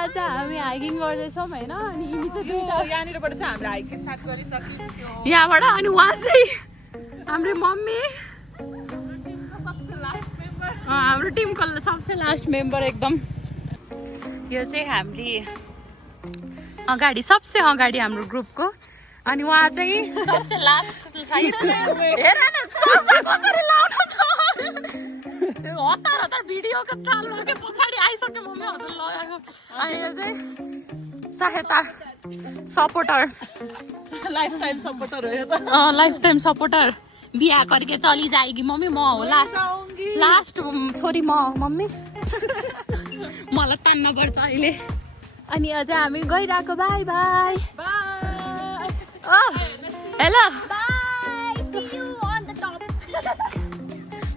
आज हामी हाइकिङ गर्दैछौँ होइन अनि यहाँनिरबाट चाहिँ हामीले हाइकिङ स्टार्ट गरिसक्यौँ यहाँबाट अनि उहाँ चाहिँ हाम्रो मम्मी हाम्रो टिमको सबसे लास्ट मेम्बर एकदम यो चाहिँ हामीले अगाडि सबसे अगाडि हाम्रो ग्रुपको अनि उहाँ चाहिँ सबसे लास्ट हेर न चस्मा कसरी लाउनु छ हतार हतार भिडियोको तालमा के पछाडि आइसक्यो मम्मी हजुर लगाएको अनि यो चाहिँ सहायता सपोर्टर लाइफ टाइम सपोर्टर हो यो त लाइफ टाइम सपोर्टर बिहा करके चली जाएगी मम्मी म हो लास्ट छोरी म हो मम्मी मलाई तान्न पर्छ अहिले अनि अझै हामी गइरहेको बाई बाई हेलो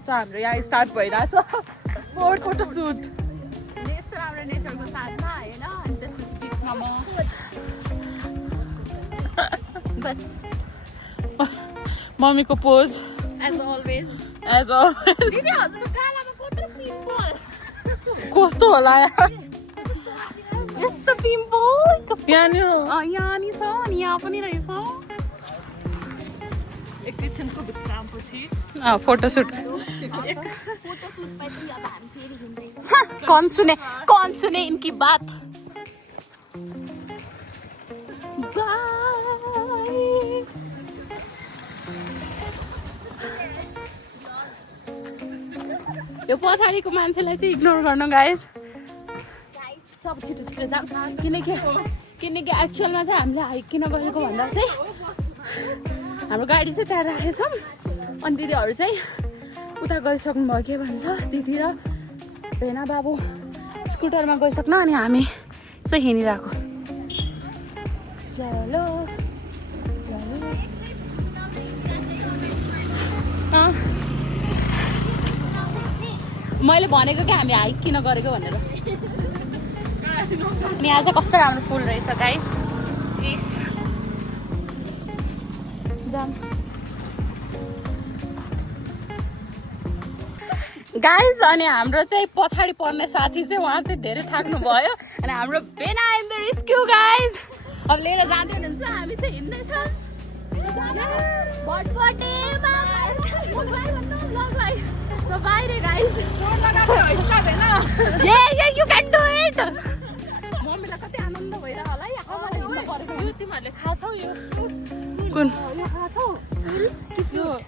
हाम्रो यहाँ स्टार्ट भइरहेछ फोटो सुट यस्तो राम्रो नेचरको साथमा होइन अनि त्यसपछि बिचमा म बस मम्मीको पोज एज अलवेज दिदी हजुरको गालामा कत्रो पिम्पल कस्तो होला यस्तो पिम्पल यहाँनिर यहाँ नि छ अनि यहाँ पनि रहेछ एकैछिनको विश्रामपछि फोटोसुट कौन सुने इनकी बात यो पछाडिको मान्छेलाई चाहिँ इग्नोर गर्नु गाइस सब छिटो छिटो जाऊ किनकि एक्चुअलमा चाहिँ हामीले हाइक किन गरेको भन्दा चाहिँ हाम्रो गाडी चाहिँ त्यहाँ राखेछौँ अनि दिदीहरू चाहिँ उता गइसक्नु भयो के भन्छ दिदी र भेना बाबु स्कुटरमा गइसक्नु अनि हामी चाहिँ हिँडिरहेको चलो मैले भनेको कि हामी हाइक किन गरेको भनेर अनि आज कस्तो राम्रो फुल रहेछ गाइस प्लिज जाम गाइस अनि हाम्रो चाहिँ पछाडि पर्ने साथी चाहिँ उहाँ चाहिँ धेरै थाक्नु भयो अनि हाम्रो बेना इन द रेस्क्यु गाइस अब लिएर जाँदै हुनुहुन्छ हामी चाहिँ हिँड्दैछौँ बाहिर guys you can do it मम्मीलाई कति आनन्द भइरहेको होला यो तिमीहरूले खाछौ यो कुन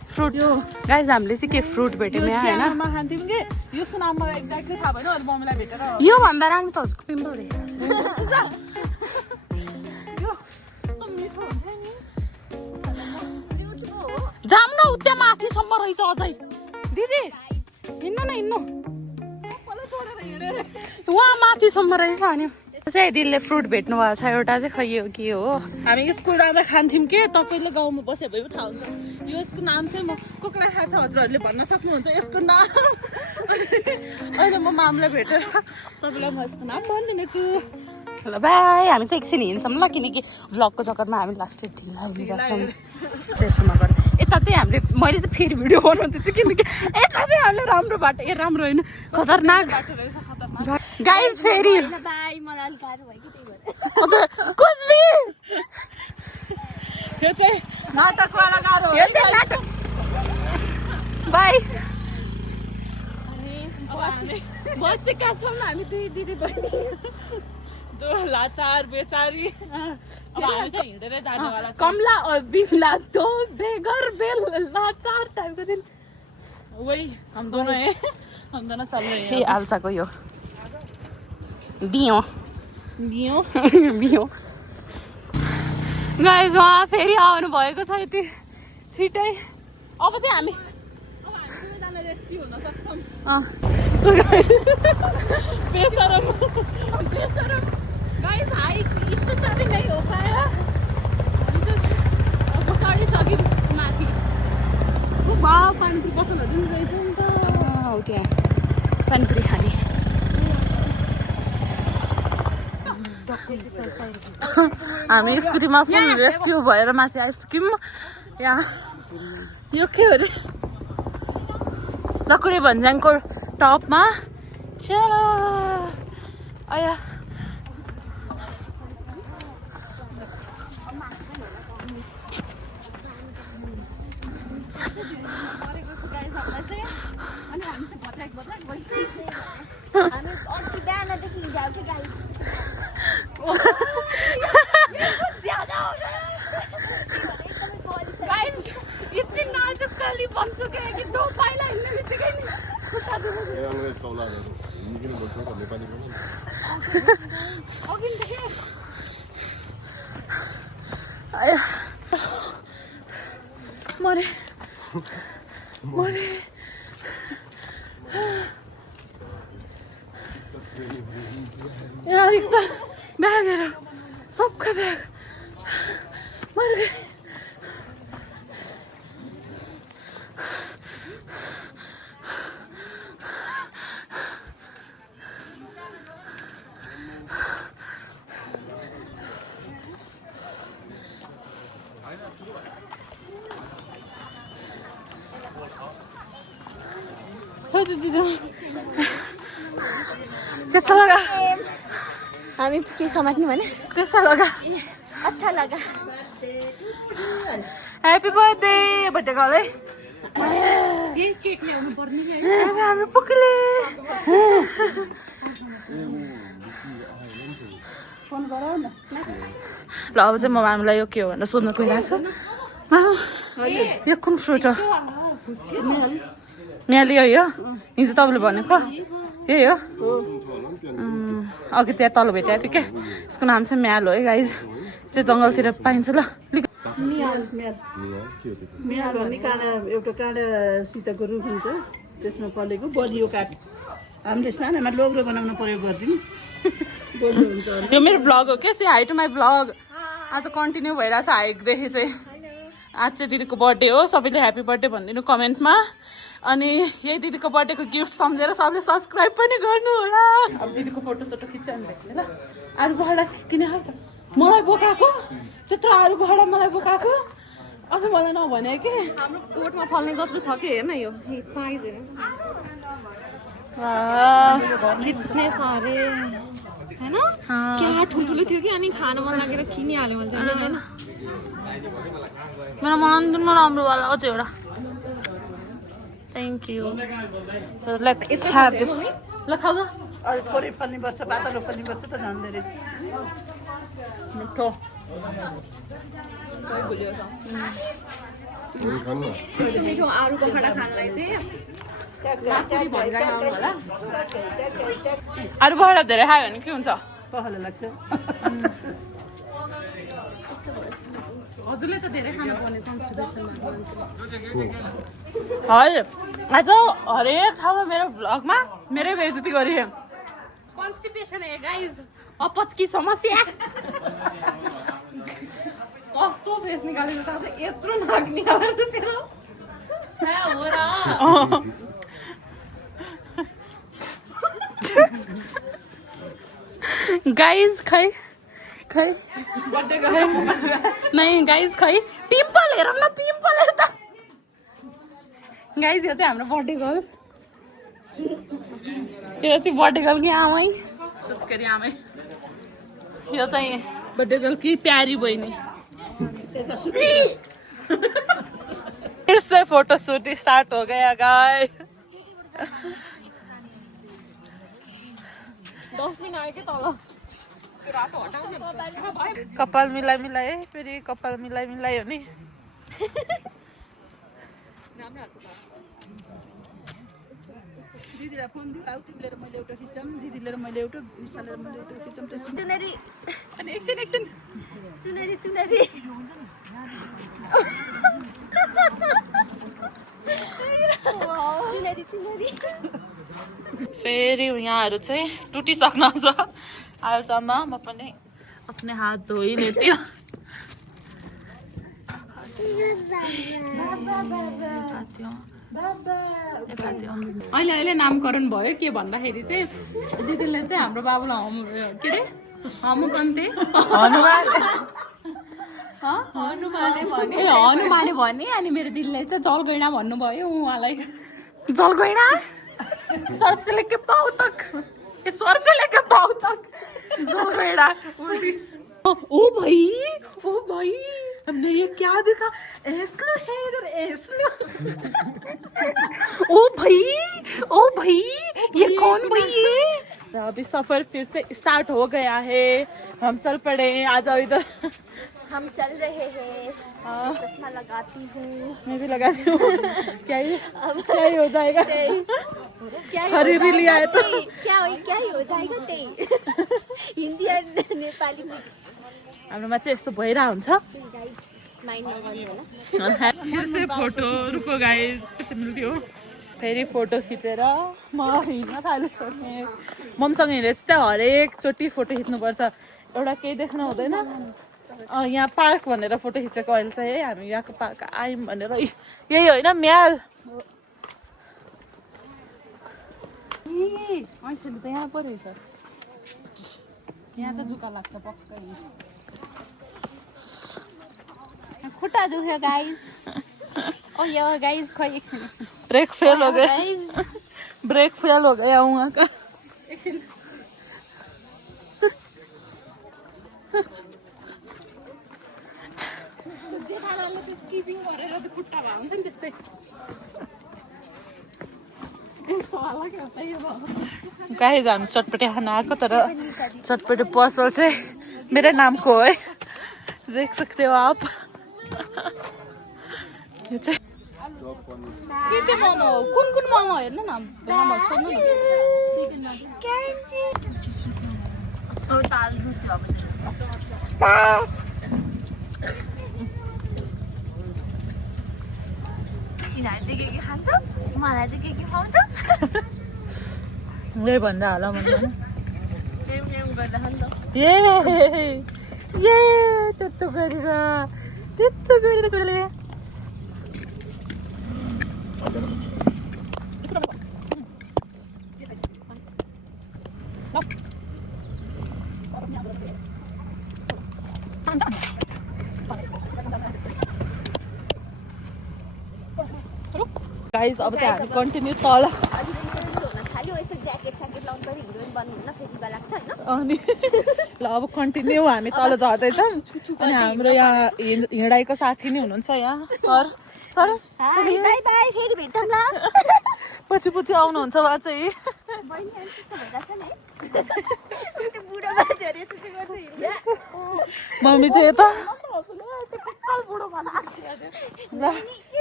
फ्रुट यो गाइस हामीले चाहिँ के फ्रुट भेट्यौँ यहाँ होइन खान्थ्यौँ कि यसको नाम मलाई एक्ज्याक्टली थाहा भएन अनि मम्मीलाई भेटेर यो भन्दा राम्रो त हजुरको पिम्पल देखेको जाम न उता माथिसम्म रहेछ अझै दिदी हिँड्नु न हिँड्नु उहाँ माथिसम्म रहेछ अनि चाहिँ दिदीले फ्रुट भेट्नु भएको छ एउटा चाहिँ खै हो के हो हामी स्कुल जाँदा खान्थ्यौँ के तपाईँले गाउँमा बसे भए थाहा हुन्छ यसको नाम चाहिँ म कोलाई थाहा छ हजुरहरूले भन्न सक्नुहुन्छ यसको नाम अहिले म मामलाई भेटेर सबैलाई म यसको नाम भनिदिनेछु ल बाई हामी चाहिँ एकछिन हिँड्छौँ ल किनकि भ्लगको चक्करमा हामी लास्टै ढिला हिँडिरहेछौँ त्यसोमा गरेर यता चाहिँ हामीले मैले चाहिँ फेरि भिडियो बनाउँदैछु किनकि यता चाहिँ हामीले राम्रो बाटो राम्रो होइन खतरनाक गाइस फेरि हजुर कुचबिहार यो चाहिँ नाटकवाला गाह्रो यो चाहिँ नाटक बाई बसेका छौँ हामी दुई दिदी बहिनी लाचार बेचारी अब हामी चाहिँ हिँडेरै जानेवाला कमला और बिमला दो बेगर बेल लाचार टाइपको दिन वही हम दोनों हैं हम दोनों चल रहे हैं आल्साको यो बियो गाइस उहाँ फेरि आउनु भएको छ यति छिटै अब चाहिँ हामी रेस्क्यु हुन सक्छौँ बेसरम गाइस हाइक इस्तो साह्रै नै हो पायो अब चढिसक्यौँ माथि पानीपुरी पसलहरू पनि रहेछ नि त हो त्यहाँ पानीपुरी खाने हामी स्कुटीमा फुल रेस्क्यु भएर माथि आइसक्यौँ यहाँ यो के अरे लकुरी भन्ज्याङको टपमा चलो आया आयो मरे यार एक त ब्यागहरू सबका ब्याग मर गए कैसा लगा हमें के समात्ने भने कैसा लगा अच्छा लगा हैप्पी बर्थडे बर्थडे गर्ल है यही केक ल्याउनु पर्ने नि हामी पुग्ले ल अब चाहिँ म मामुलाई यो के हो भनेर सोध्न गइरहेको छु मामु यो कुन फ्रुट हो न्याली हो यो हिजो तपाईँले भनेको यही हो अघि त्यहाँ तल भेटेको थियो क्या यसको नाम चाहिँ म्याल हो है गाइज चाहिँ जङ्गलतिर पाइन्छ ल मिया भन्ने काँडा एउटा काँडासितको रुख हुन्छ त्यसमा पलेको बलियो काठ हामीले सानामा लोग्रो बनाउन प्रयोग गर्थ्यौँ बलियो हुन्छ यो मेरो ब्लग हो क्या सी हाई टु माई ब्लग आज कन्टिन्यू भइरहेछ हाइकदेखि चाहिँ आज चाहिँ दिदीको बर्थडे हो सबैले ह्याप्पी बर्थडे भनिदिनु कमेन्टमा अनि यही दिदीको बर्थडेको गिफ्ट सम्झेर सबले सब्सक्राइब पनि गर्नु होला अब दिदीको फोटो सोटो खिच्छ हामीले ल आलु बहडा किन मलाई बोकाएको त्यत्रो आलु बहडा मलाई बोकाएको अझ मलाई नभने कि हाम्रो कोटमा फल्ने जत्रो छ कि हेर्न यो साइज हेर्नु कितने सारे हैन क्या ठुल्ठुलो थियो कि अनि खान मन लागेर किनिहाल्यो मैले त हैन मेरो मन राम्रो वाला अझ एउटा thank you let's have this ल खाऊ न थोरै फल्ने वर्ष पातलो फल्ने वर्ष त झन् धेरै मिठो यस्तो मिठो आलुको खडा खानलाई चाहिँ लातुरी भनिरहेको आउनु होला आलु बहडा धेरै खायो भने के हुन्छ पहलो लाग्छ हजुरले त धेरै खानु पर्ने कन्सिडरेसनमा हजुर आज हरेक ठाउँमा मेरो भ्लगमा मेरै बेइज्जती गरियो कन्स्टिपेसन है गाइज अपच की समस्या कस्तो फेस निकालेको थाहा छ यत्रो नाक निकालेको तेरो छ्या हो र गाइज खै नहीं गाइज खै पिम्पल हेरौँ न पिम्पल हेर त गाइज यो चाहिँ हाम्रो बर्थडे गर्ल यो चाहिँ बर्थडे गर्ल कि आमै सुत्केरी आमै यो चाहिँ बर्थडे गर्ल कि प्यारी बहिनी फिर से फोटो शूट स्टार्ट हो गया गाय डस्टबिन आयो कि तल त्यो रातो हटाउने कपाल मिलाइ मिलाए फेरि कपाल मिलाइ मिलायो नि राम्रो आछ त दिदीलाई फोन दियो आउ तिमीले र मैले एउटा खिच्छौँ दिदीले र मैले एउटा विशाल र मैले एउटा खिच्छौँ त्यसमा चुनरी अनि एकछिन चुनरी चुनरी चुनरी चुनरी फेरि यहाँहरू चाहिँ टुटिसक्न छ हालसम्म म पनि आफ्नै हात धोइ लेथ्यो अहिले अहिले नामकरण भयो के भन्दाखेरि चाहिँ दिदीले चाहिँ हाम्रो बाबुलाई के अरे हमुकन्ते हनुमाने भने अनि मेरो दिदीले चाहिँ जलगैँडा भन्नुभयो उहाँलाई जलगैँडा सरसे लेके पाउ तक ये सरसे लेके पाउ तक जलगैँडा ओ भाई हमने ये क्या देखा एस्लो है इधर एस्लो ओ भाई ये कौन भाई ये अभी सफर फिर से स्टार्ट हो गया है हम चल पड़े आज इधर हम चल रहे हैं चश्मा लगाती हूँ मैं भी लगाती हूँ क्या ही हो जाएगा क्या खरीद ही लिया है तो क्या ही हो जाएगा ते हिन्दी एन्ड नेपाली मिक्स हाम्रोमा चाहिँ यस्तो भइरहेको हुन्छ माइन्ड नगर्नु होला फिर फोटो रुको गाइस मिल्थ्यो फेरि फोटो खिचेर म हिँड्न थालिसकेँ मम्मीसँग हिँडेर चाहिँ हरेकचोटि फोटो खिच्नुपर्छ एउटा केही देख्न हुँदैन यहाँ पार्क भनेर फोटो खिचेको अहिले चाहिँ है हामी यहाँको पार्क आयौँ भनेर यही होइन म्याल ऐसेले त यहाँ पो रहेछ यहाँ त जुका लाग्छ पक्कै खुट्टा दुख्यो गाइस ओ यो गाइस खोइ एकछिन ब्रेक फेल हो गया गाइस ब्रेक फेल हो गया वहाँ का एकछिन जेठालालले त स्किपिङ गरेर त खुट्टा भएको हुन्छ नि त्यस्तै गाइस हामी चटपटे खाना आएको तर चटपटे पसल चाहिँ मेरे नाम को है देख सकते हो आप यो चाहिँ के मोमो हो कुन कुन मोमो हेर्नु न मोमो सोध्नु न अब दाल रुच अब यिनीहरू चाहिँ के खान्छ मलाई चाहिँ के खुवाउँछ यही भन्दा होला भन्दा नेम गर्दा नि त ये त्यस्तो गरेर चोले गाइस अब चाहिँ हामी कन्टिन्यू तल खालि यसो ज्याकेट स्याकेट लाउनु पऱ्यो हिरोइन बन्नु हुन्न फेरि लाग्छ होइन अनि ल अब कन्टिन्यू हामी तल झर्दैछौँ अनि हाम्रो यहाँ हिँडाइको साथी नै हुनुहुन्छ यहाँ सर सर बाई बाई फेरि भेटौँला पछि पछि आउनुहुन्छ उहाँ चाहिँ बहिनी अनि त्यस्तो भइरहेको छ नि है त्यो बुढो मान्छेहरू यसो चाहिँ गर्छ हिँड्दा मम्मी चाहिँ यता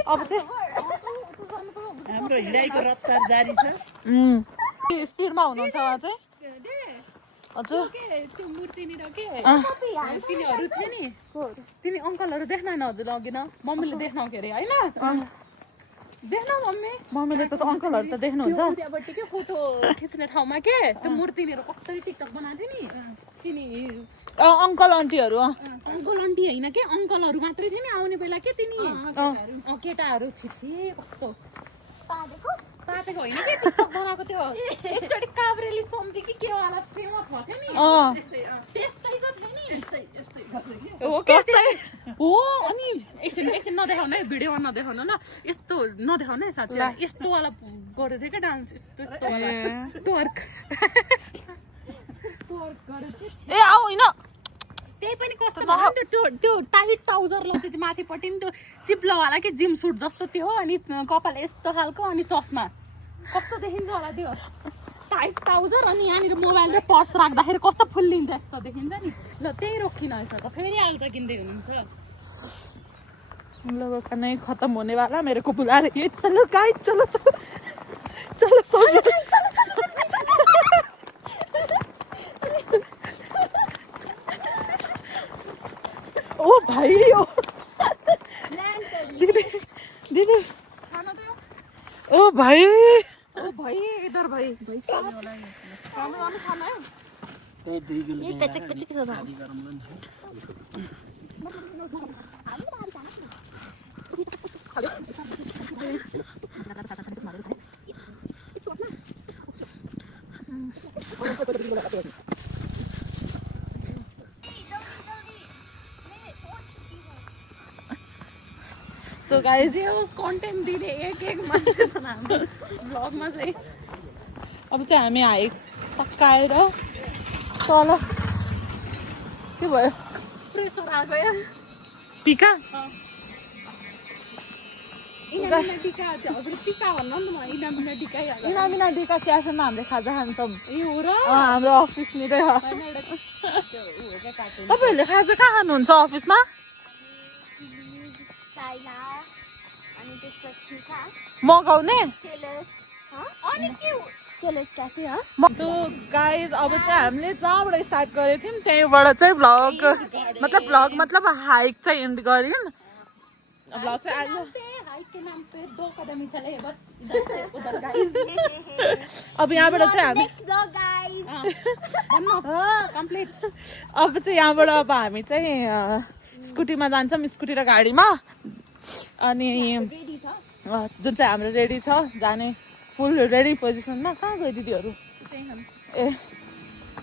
अब चाहिँ हाम्रो हिँडाइको रफ्तार जारी छ स्पिडमा हुनुहुन्छ उहाँ चाहिँ हजुर त्यो मूर्तिनिर के तिनीहरू थियो नि तिनी अङ्कलहरू देख्न न हजुर अघि न मम्मीले देख्न के अरे होइन देख्न मम्मीले त अङ्कलहरू त देख्नुहुन्छ त्यहाँबाट के फोटो खिच्ने ठाउँमा के त्यो मूर्तिनिर कसरी टिकटक बनाएको थियो नि तिनी अङ्कल आन्टीहरू अङ्कल आन्टी होइन के अङ्कलहरू मात्रै थियो नि आउने बेला के तिनी केटाहरू छिछि कस्तो पातेको होइन के टिकटक बनाएको त्यो एकचोटि काभ्रेली सम्झि कि के वाला फेमस भएको थियो नि त्यस्तै त थियो नि हो के हो अनि एकछिन नदेखाउनु है भिडियोमा नदेखाउनु ल यस्तो नदेखाउनु है साथी यस्तो वाला गरेको थियो क्या डान्स यस्तो वाला ट्वर्क गरेको ए आऊ होइन त्यही पनि कस्तो भयो नि त्यो टाइट ट्राउजर लगाउँछ त्यो माथिपट्टि नि त्यो चिप्लोवाला के जिम सुट जस्तो त्यो अनि कपाल यस्तो खालको अनि चस्मा कस्तो देखिन्छ होला त्यो टाइट ट्राउजर अनि यहाँनिर मोबाइल र पर्स राख्दाखेरि कस्तो फुल्लिन्छ यस्तो देखिन्छ नि ल त्यही रोकिन रहेछ त फेरि आउँछ किन्दै हुनुहुन्छ हम लोगों का नहीं खत्म होने वाला मेरे को बुला रही है चलो गाइस चलो चलो चलो चलो ओ भाई ओ दीदी दीदी ओ भाई इधर भाइ सामने वाला खाना है ये पेचक पेचक छ तो गाइस जे होस् कन्टेन्ट दिने एक मान्छे छन् हाम्रो भ्लगमा चाहिँ अब चाहिँ हामी हाइक सकाएर तल के भयो प्रेसर आ गयो पिका इनामिना टिका हजुर पिका भन्नु नि म इनामिना टिका हाल्नु इनामिना डिका क्याफेमा हामीले खाजा खान्छौँ ए हो र हाम्रो अफिसनिरै हो तपाईँहरूले खाजा कहाँ खानुहुन्छ अफिसमा चाइना अनि त्यसपछि मगाउने टेलर्स अनि के केलस क्याफे हो तो गाइज अब चाहिँ हामीले जहाँबाट स्टार्ट गरेको थियौँ त्यहीँबाट चाहिँ भ्लग मतलब हाइक चाहिँ एन्ड गऱ्यौँ भ्लग चाहिँ आज हाइक के नाम पे 2 कदम ही चले बस इधर से उधर गाइस अब यहाँबाट चाहिँ हामी नेक्स्ट ब्लग गाइस कम्प्लिट अब चाहिँ यहाँबाट अब हामी चाहिँ स्कुटीमा जान्छौँ स्कुटी र गाडीमा अनि रेडी छ जुन चाहिँ हाम्रो रेडी छ जाने फुल रेडी पोजिसनमा कहाँ गयो दिदीहरू ए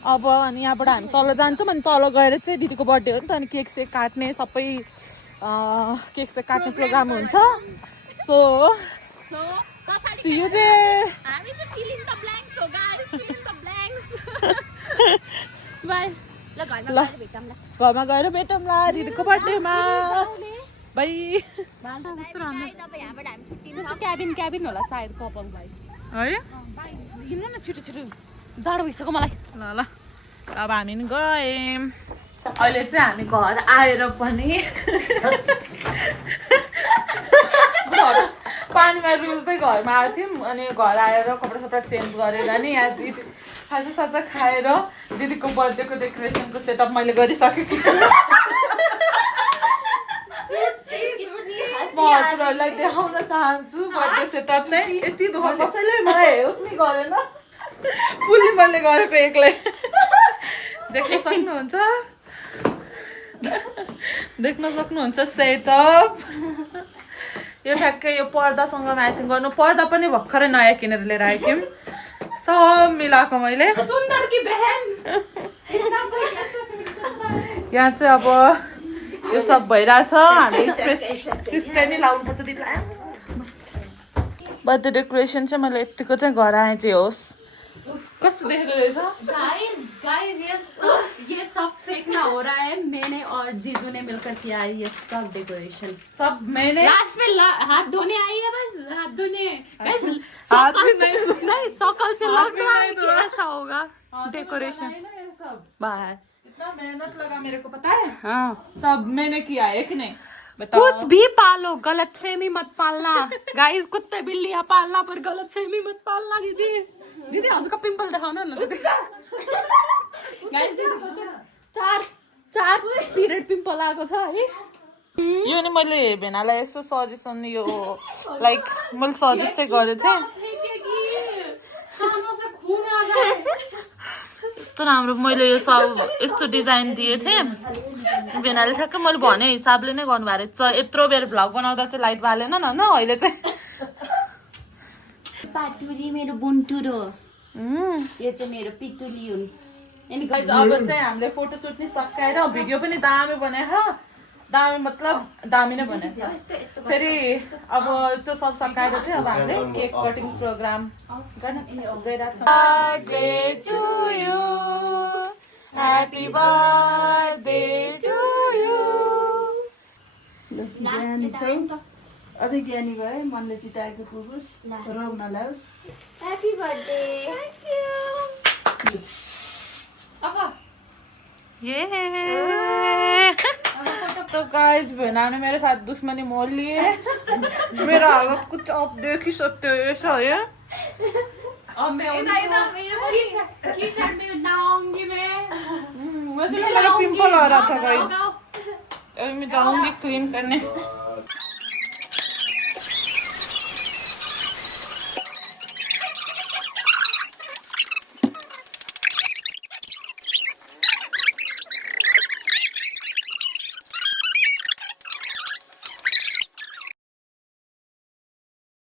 अब अनि यहाँबाट हामी तल जान्छौँ अनि तल गएर चाहिँ दिदीको बर्थडे हो नि त अनि केक सेक काट्ने सबै केक सेक काट्ने प्रोग्राम हुन्छ सो see you there हामी चाहिँ fill in the blanks हो guys fill in the blanks bye ल घरमा गएर भेटौँला घरमा गएर भेटौँला दिदीको बर्थडेमा बाई गाइस अब यहाँबाट हामी छुट्टिन्छौँ क्याबिन होला सायद कपाल भाइ है हिँड्न न छिटो छिटो जाडो भइसक्यो मलाई ल ल अब हामी नि गयौँ अहिले चाहिँ हामी घर आएर पनि पानीमा रुच्दै घरमा आएको थियौँ अनि घर आएर कपडा सपडा चेन्ज गरेर नि आज खाजा खाएर दिदीको बर्थडेको डेकोरेसनको सेटअप मैले गरिसकेको छु म हजुरहरूलाई देखाउन चाहन्छु बर्थडे सेटअप चाहिँ यति धुवा कसैले मलाई हेल्प नि गरेन फुल्ली मैले गरेको एक्लै देख्न सक्नुहुन्छ सेटअप यो ठ्याक्कै यो पर्दासँग म्याचिङ गर्नु पर्दा पनि भर्खरै नयाँ किनेर लिएर आएको थियौँ सब मिलाएको मैले सुन्दर की बहन यहाँ चाहिँ अब यो सब भइरहेछ हामी स्प्रे नै लाउनुपर्छ दिदीलाई बर्थडे डेकोरेसन चाहिँ मैले यतिको चाहिँ घर आएँ चाहिँ होस् कस्तो देखेको रहेछ गाइस ये सब फेक ना हो रहा है मैंने और जीजू ने मिलकर किया है ये सब डेकोरेशन सब मैंने लास्ट में हाथ धोने आई है बस हाथ धोने गाइस हाथ भी नहीं सकल से लग रहा है नहीं कि ऐसा होगा डेकोरेशन सब बस इतना मेहनत लगा मेरे को पता है हाँ सब मैंने किया है कि नहीं बताओ कुछ भी पालो गलत फहमी मत पालना गाइस कुत्ते बिल्लियां पालना पर गलत फहमी मत पालना दीदी दीदी हजुरको पिम्पल देखाउन न गाइस चार पिरियड पिम्पल आएको छ है यो नि मैले भेनालाई यसो सजेसन यो लाइक मैले सजेस्टै गरेको थिएँ यस्तो राम्रो मैले यो सब यस्तो डिजाइन दिएको थिएँ भेनाले ठ्याक्कै मैले भने हिसाबले नै गर्नुभएको रहेछ यत्रो बेर भ्लग बनाउँदा चाहिँ लाइट बालेन न अहिले चाहिँ पाटुली मेरो बुन्टुरो यो चाहिँ मेरो पितुली हुन् अनि गाइस अब चाहिँ हामीले फोटोसुट नि सकाएर भिडियो पनि दामी बनायो दामी मतलब दामी नै बनाएको छ फेरि अब त्यो सब सकाएर चाहिँ अब हामीले केक कटिङ प्रोग्राम गर्न गइरहेको छौँ birthday to you happy birthday to you ज्ञानी छौ अझै ज्ञानी भयो मनले चिताएको पुगोस् रौँ नलाओस् ह्यापी बर्थडे तो गाइस भेना ने मेरे साथ दुश्मनी मोल ली है मेरा हालत कुछ आप देख ही सकते हो ऐसा है अब मैं कीचड़ में नहाऊंगी वैसे मेरा पिंपल आ रहा था गाइस अभी मैं जाऊंगी क्लीन करने